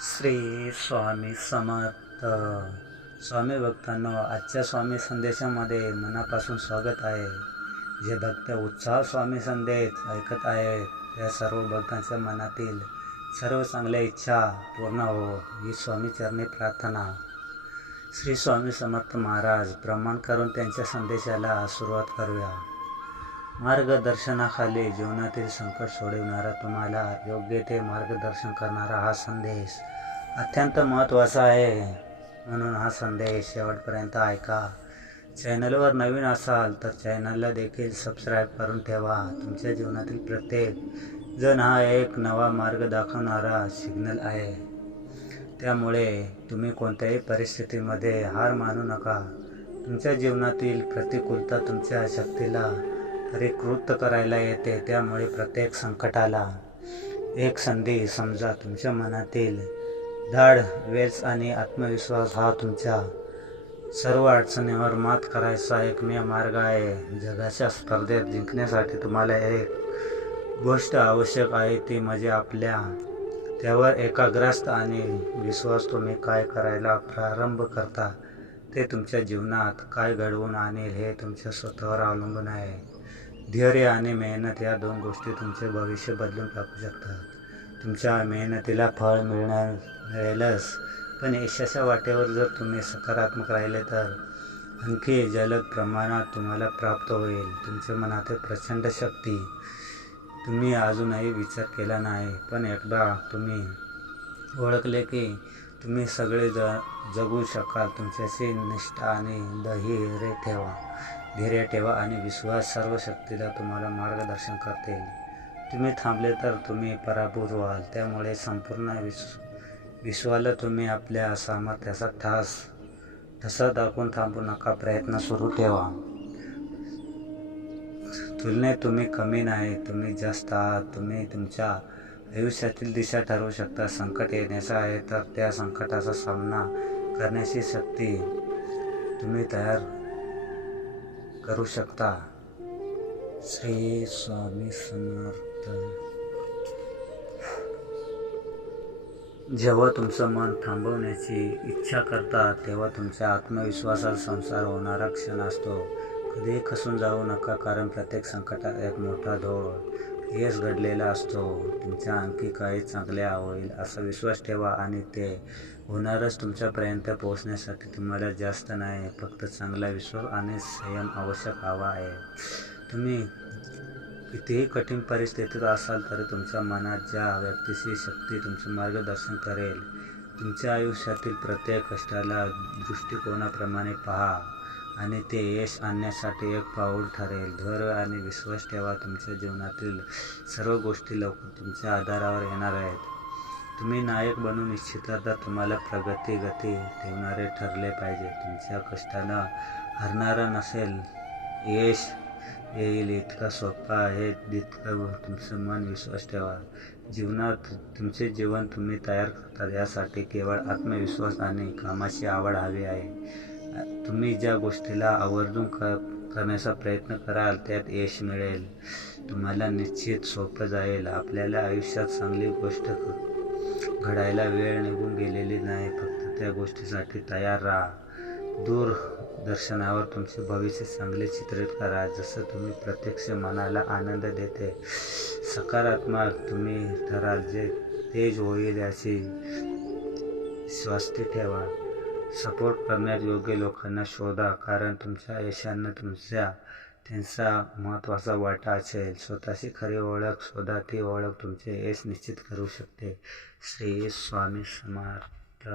श्री स्वामी समर्थ. स्वामी भक्तांनो आजच्या स्वामी संदेशामध्ये मनापासून स्वागत आहे. जे भक्त उत्साह स्वामी संदेश ऐकत आहेत या सर्व भक्तांच्या मनातील सर्व चांगल्या इच्छा पूर्ण हो ही स्वामी चरणी प्रार्थना. श्री स्वामी समर्थ महाराज प्रमाण करून त्यांच्या संदेशाला सुरुवात करूया. मार्गदर्शनाखाली जीवनातील संकट सोडविणारा तुम्हाला योग्य ते मार्गदर्शन करणारा हा संदेश अत्यंत महत्त्वाचा आहे. म्हणून हा संदेश शेवटपर्यंत ऐका. चॅनलवर नवीन असाल तर चॅनलला देखील सबस्क्राईब करून ठेवा. तुमच्या जीवनातील प्रत्येक जण हा एक नवा मार्ग दाखवणारा सिग्नल आहे. त्यामुळे तुम्ही कोणत्याही परिस्थितीमध्ये हार मानू नका. तुमच्या जीवनातील प्रतिकूलता तुमच्या शक्तीला परिकृत करायला येते त्यामुळे प्रत्येक संकटाला एक संधी समजा तुमच्या मनातील धाड वेच आणि आत्मविश्वास हा तुमच्या सर्व अडचणीवर मात करायचा एकमेव मार्ग आहे. जगाच्या स्पर्धेत जिंकण्यासाठी तुम्हाला एक गोष्ट आवश्यक आहे ती म्हणजे आपल्या त्यावर एकाग्रस्त आणि विश्वास तुम्ही काय करायला प्रारंभ करता ते तुमच्या जीवनात काय घडवून आणेल हे तुमच्या स्वतःवर अवलंबून आहे. धैर्य आणि मेहनत या दोन गोष्टी तुमचे भविष्य बदलून टाकू शकतात. तुमच्या मेहनतीला फळ मिळणार मिळेलच पण यशाच्या वाटेवर जर तुम्ही सकारात्मक राहिले तर आणखी जलद प्रमाणात तुम्हाला प्राप्त होईल. तुमच्या मनात प्रचंड शक्ती. तुम्ही अजूनही विचार केला नाही पण एकदा तुम्ही ओळखले की तुम्ही सगळे ज जगू शकाल. तुमच्याशी निष्ठा आणि धैर्य ठेवा. धैर्य ठेवा आणि विश्वास सर्व शक्तीला तुम्हाला मार्गदर्शन करतील तुम्ही थांबले तर तुम्ही पराभूत व्हाल. त्यामुळे संपूर्ण विश्व विश्वाला तुम्ही आपल्या सामर्थ्याचा ठास ठसा दाखवून थांबू नका. प्रयत्न सुरू ठेवा. तुलनेत तुम्ही कमी नाही. तुम्ही जास्त आहात. तुम्ही तुमच्या आयुष्यातील दिशा ठरवू शकता. संकट येण्याचं आहे तर त्या संकटाचा सामना करण्याची शक्ती तुम्ही तयार करू शकता? श्री स्वामी समर्थ. जेव्हा तुमचं मन थांबवण्याची इच्छा करता तेव्हा तुमच्या आत्मविश्वासात संसार होणारा क्षण असतो. कधीही खसून जाऊ नका कारण प्रत्येक संकटात एक मोठा धोळ यश घडलेला असतो. तुमच्या आणखी काही चांगल्या होईल असा विश्वास ठेवा आणि ते होणारच तुमच्यापर्यंत पोहोचण्यासाठी तुम्हाला जास्त नाही फक्त चांगला विश्वास आणि संयम आवश्यक हवा आहे. तुम्ही कितीही कठीण परिस्थितीत असाल तरी तुमच्या मनात ज्या व्यक्तीची शक्ती तुमचं मार्गदर्शन करेल तुमच्या आयुष्यातील प्रत्येक कष्टाला दृष्टिकोनाप्रमाणे पहा आणि ते यश आणण्यासाठी एक पाऊल ठरेल. धैर्य आणि विश्वास ठेवा. तुमच्या जीवनातील सर्व गोष्टी लवकर तुमच्या आधारावर येणार आहेत. तुम्ही नायक बनू इच्छिता तर तुम्हाला प्रगती गती ठेवणारे ठरले पाहिजे. तुमच्या कष्टाला हरणारा नसेल. यश येईल इतका सोपा आहे तितकं तुमचं मन विश्वास ठेवा. जीवनात तुमचे जीवन तुम्ही तयार करता यासाठी केवळ आत्मविश्वास आणि कामाची आवड हवी आहे. तुम्ही ज्या गोष्टीला आवर्जून क करण्याचा प्रयत्न कराल त्यात यश मिळेल. तुम्हाला निश्चित सोपं जाईल. आपल्याला आयुष्यात चांगली गोष्ट घडायला वेळ निघून गेलेली नाही. फक्त त्या गोष्टीसाठी तयार राहा. दूरदर्शनावर तुमचे भविष्य चांगले चित्रित करा. जसं तुम्ही प्रत्यक्ष मनाला आनंद देते सकारात्मक तुम्ही ठराल जे तेज होईल याची स्वास्थ्य ठेवा. सपोर्ट करण्यात योग्य लोकांना शोधा कारण तुमच्या यशांना तुमच्या त्यांचा महत्त्वाचा वाटा असेल स्वतःची खरी ओळख शोधा ती ओळख तुमचे यश निश्चित करू शकते श्री स्वामी समर्थ